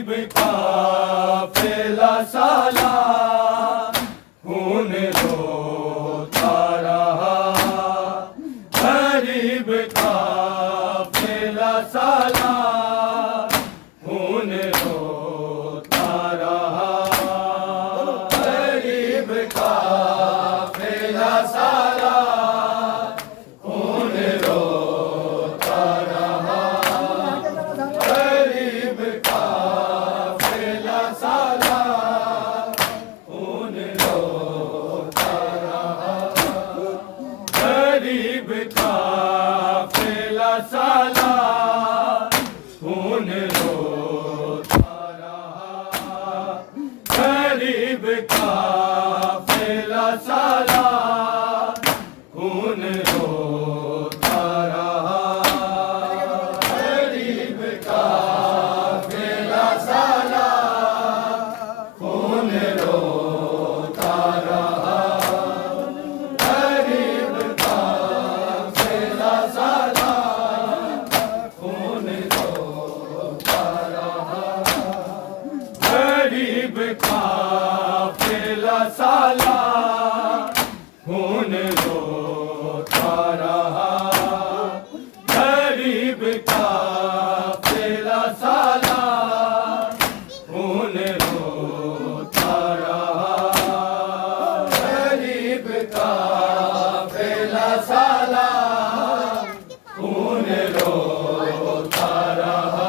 गरीब काफिला साला खून रोता रहा, गरीब काफिला साला खून रोता रहा, गरीब काफिला साला खून रोता रहा, गरीब काफिला साला खून रोता रहा, गरीब काफिला साला खून रोता रहा, गरीब काफिला साला खून रोता रहा, गरीब काफिला साला खून रोता रहा, गरीब काफिला साला खून रोता रहा, गरीब काफिला साला खून रोता रहा, गरीब काफिला साला खून रोता रहा, गरीब काफिला साला खून रोता रहा,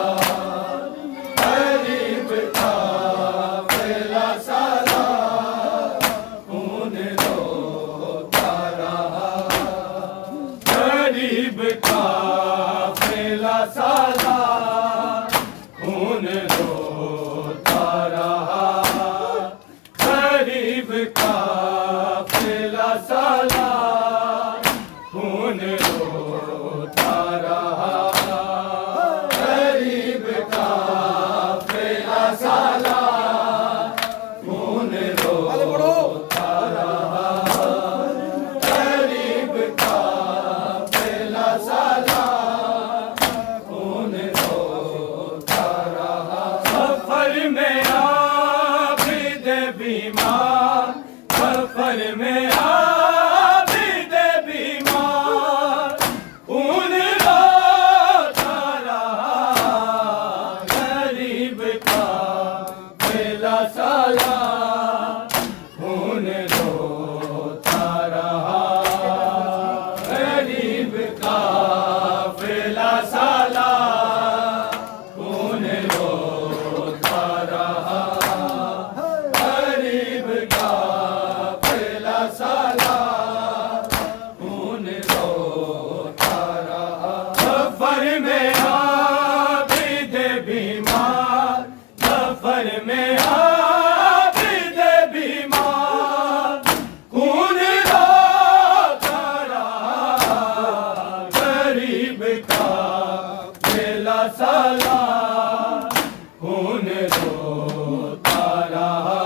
गरीब काफिला साला खून रोता रहा, गरीब काफिला साला खून रोता रहा, गरीब काफिला साला खून रोता रहा, गरीब काफिला साला खून रोता रहा, गरीब काफिला साला खून रोता रहा, सफर में आबिद बीमार, सफर में आबिद बीमार खून रोता रहा, गरीब काफिला साला खून रोता रहा, गरीब काफिला साला खून रोता रहा, गरीब काफिला साला खून रोता रहा, सफर में आबिद बीमार, सफर में आबिद बीमार खून रोता रहा, गरीब काफिला साला खून रोता रहा,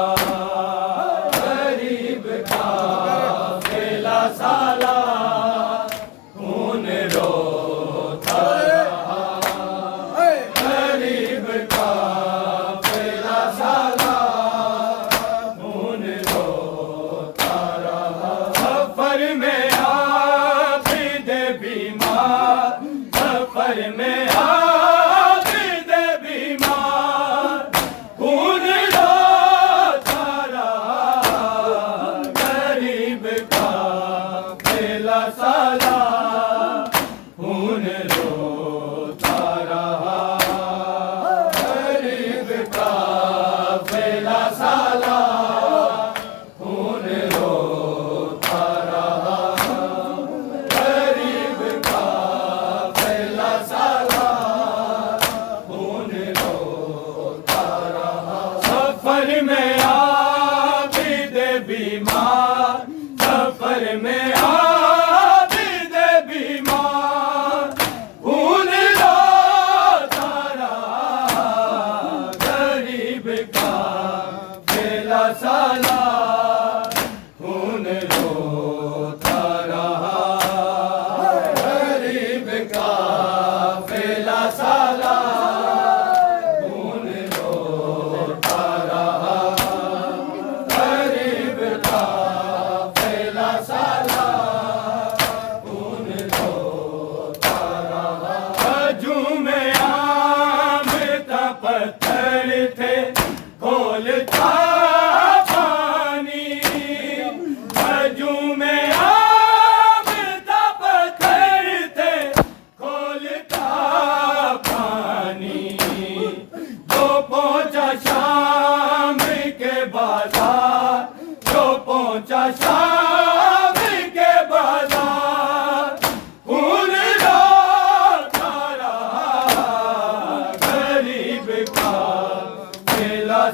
गरीब काफिला साला खून रोता रहा, गरीब काफिला साला खून रोता रहा, सफर में आबिद बीमार, सफर में आबिद बीमार खून रोता रहा, गरीब काफिला साला खून रोता रहा, गरीब काफिला साला खून रोता रहा, गरीब काफिला साला खून रोता रहा, सफर में आबिद बीमार, सफर में आबिद बीमार खून रोता रहा, गरीब काफिला साला खून रोता रहा, गरीब काफिला साला खून रोता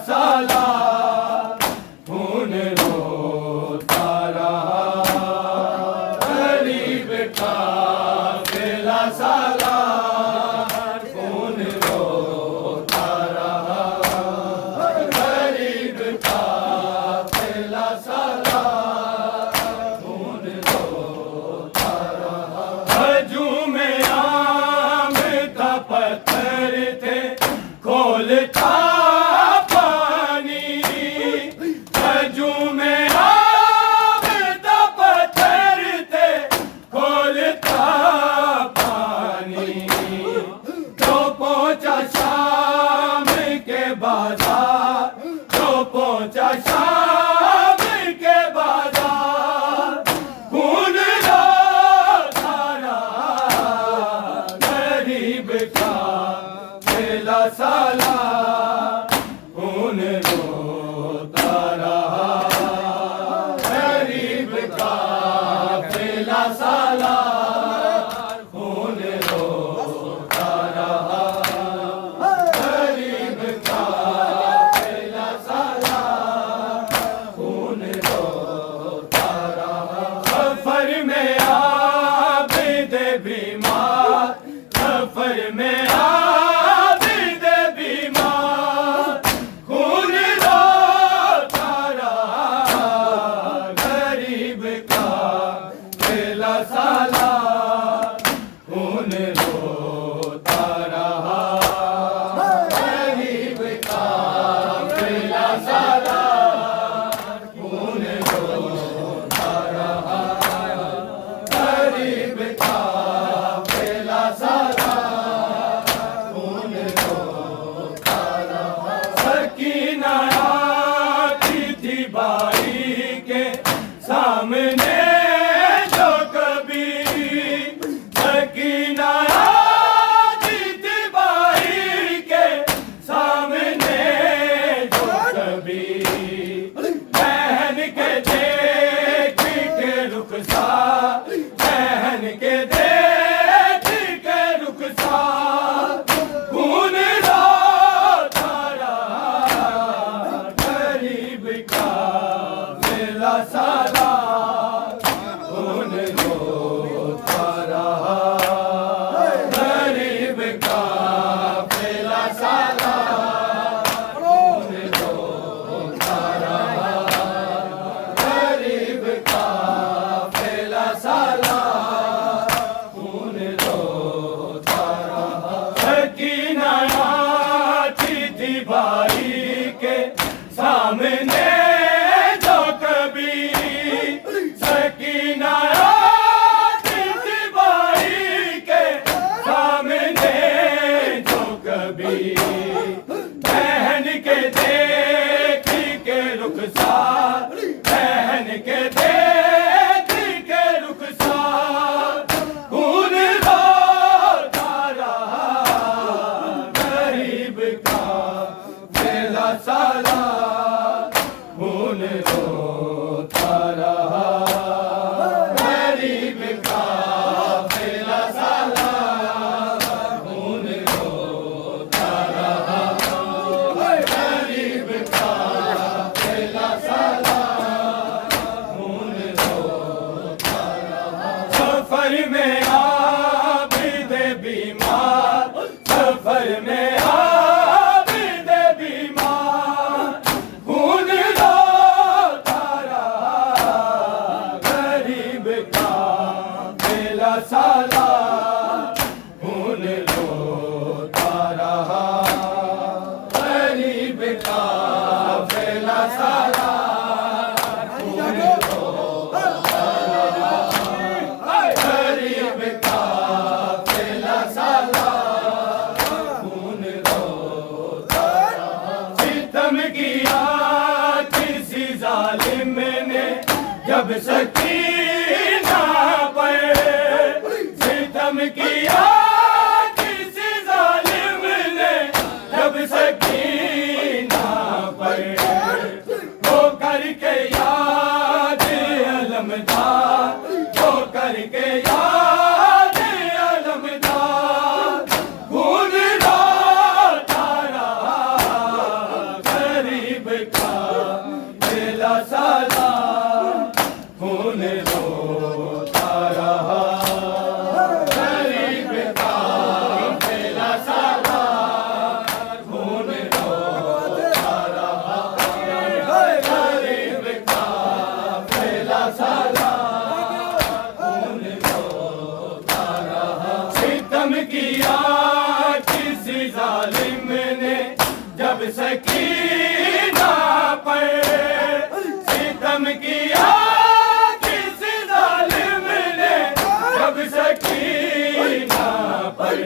सालार खून रोता रहा गरीब का बेला सालार खून रोता रहा गरीब का बेला सालार खून रोता रहा हजूम आम का पत्थर थे खोलता शाम के बाजार खून रोता रहा गरीब का बेला सालार खून रोता रहा गरीब का बेला सालार खून रोता रहा गरीब का बेला सफर में आबिद बीमार सफर में आबिद बीमार खून रोता रहा गरीब का बेला सालार खून रोता रहा गरीब का बेला सालार खून रोता रहा गरीब का बेला सालार खून रोता रहा सकीना आती थी बाई के सामने जो कभी सकीना आती थी बाई के सामने जो कभी बहन के देख के रुखसार बहन के देख के रुखसार खून रोता रहा गरीब का बेला सालार खून रोता रहा गरीब का बेला सालार खून रोता रहा गरीब का बेला सालार खून रोता रहा सकीना आती थी भाई के सामने जो कभी सकीना आती थी भाई के सामने जो कभी बहन के देख के रुखसार बहन के देख के रुखसार खून रोता रहा गरीब का बेला सालार खून रोता रहा गरीब का बेला सालार खून रोता रहा गरीब का बेला सालार खून रोता रहा सफर में आबिद बीमार सफर में आबिद बीमार खून रोता रहा गरीब का बेला सालार खून रोता रहा गरीब का बेला सालार खून रोता रहा गरीब का बेला सालार खून रोता रहा सितम किया किसी जालिम ने जब सकीना पर सितम किया किसी जालिम ने जब सकीना पर वो करके याद अलमदार वो करके याद अलमदार खून रोता रहा जालिम ने जब सकीना पर सितम किया, किसी जालिम ने जब सकीना पर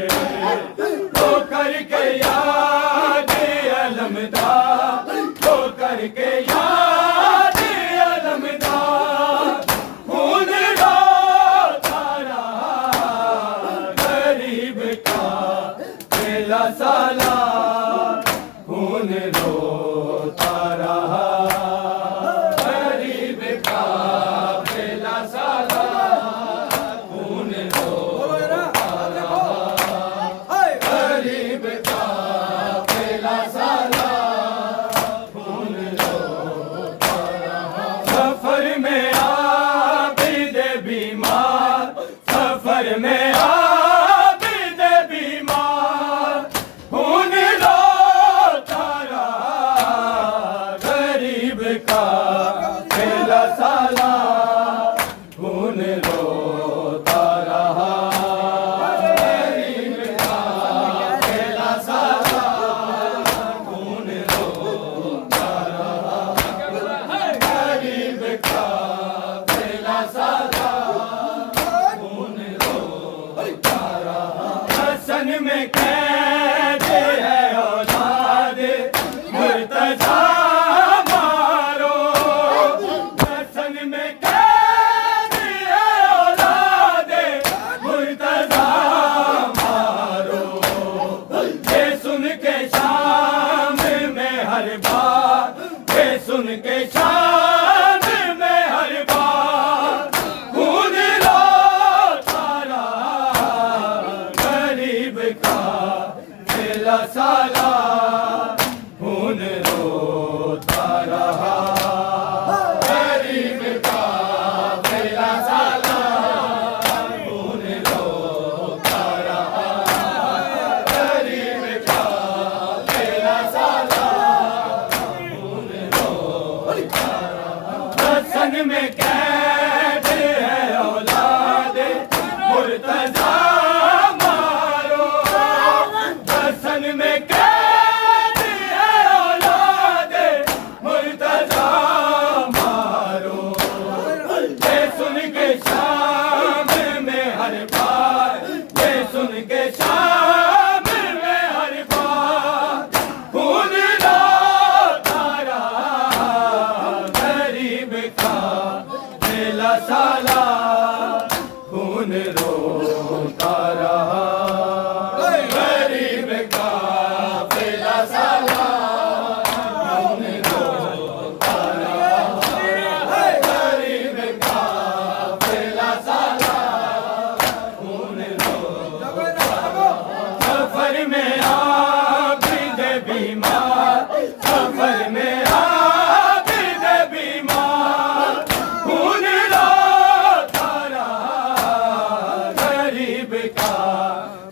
तो करके याद अलमदार, तो करके याद अलमदार खून रोता रहा गरीब का बेला साला, खून रोता रहा गरीब का बेला साला, खून रोता रहा गरीब का बेला साला, खून रोता रहा। सफर में आबिद बीमार, सफर में आबिद बीमार खून रोता रहा गरीब का बेला साला, खून रोता रहा गरीब का बेला साला, खून रोता रहा गरीब का बेला साला, खून रोता रहा। हसन में कैद है औलाद मुर्तजा मारो, हसन में कैद है औलाद मुर्तजा मारो, ये सुन के शाम में हर बार, ये सुन के शाम में हर बार खून रोता रहा गरीब का बेला साला, खून रोता रहा गरीब का बेला साला, खून रोता रहा गरीब का बेला साला, खून रोता रहा। हसन में कैद है औलाद मुर्तजा मारो, हसन में कैद है औलाद मुर्तजा मारो, ये सुन के शाम में हर बार, ये सुन के शाम में हर बार खून रोता रहा गरीब का बेला साला, खून रोता रहा गरीब का बेला साला, खून रोता रहा गरीब का बेला साला, खून रोता रहा। सफर में आबिद बीमार, सफर में आबिद बीमार खून रोता रहा गरीब का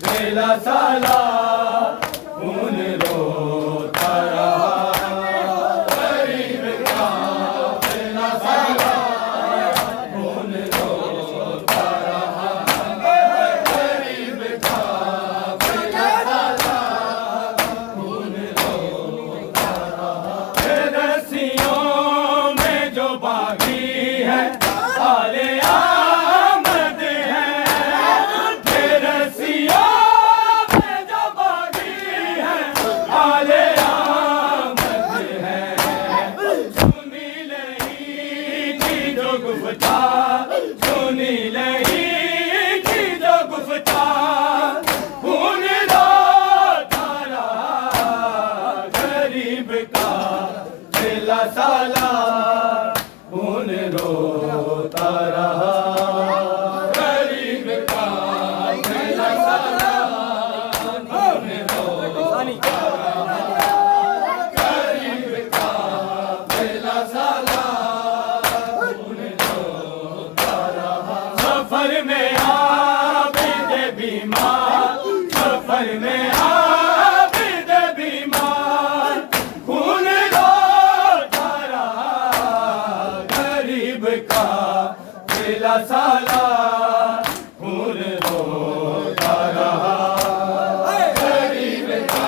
बेला साला, खून रोता रहा गरीब का बेला साला, खून रोता रहा गरीब का बेला साला, खून रोता रहा। रस्सियों में जो बागी है आले आमद है, रस्सियों में जो बागी है आले आमद है, सुनी नहीं की जो गुफ्तार, सुनी नहीं की जो गुफ्तार खून रोता रहा गरीब का बेला साला, खून रोता रहा गरीब का बेला साला, खून रोता रहा गरीब का बेला साला, खून रोता रहा। सफर में आबिद बीमार, सफर में आबिद बीमार खून रोता रहा गरीब का बेला साला, खून रोता रहा गरीब का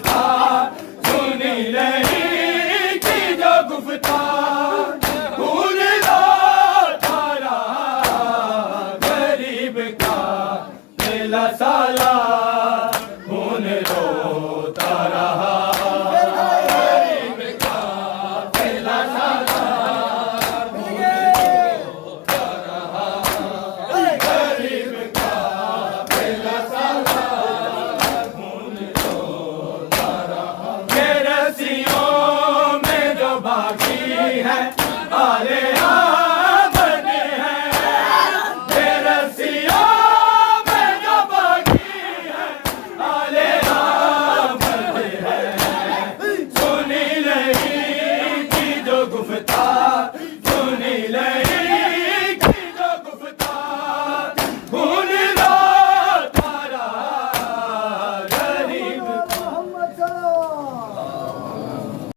था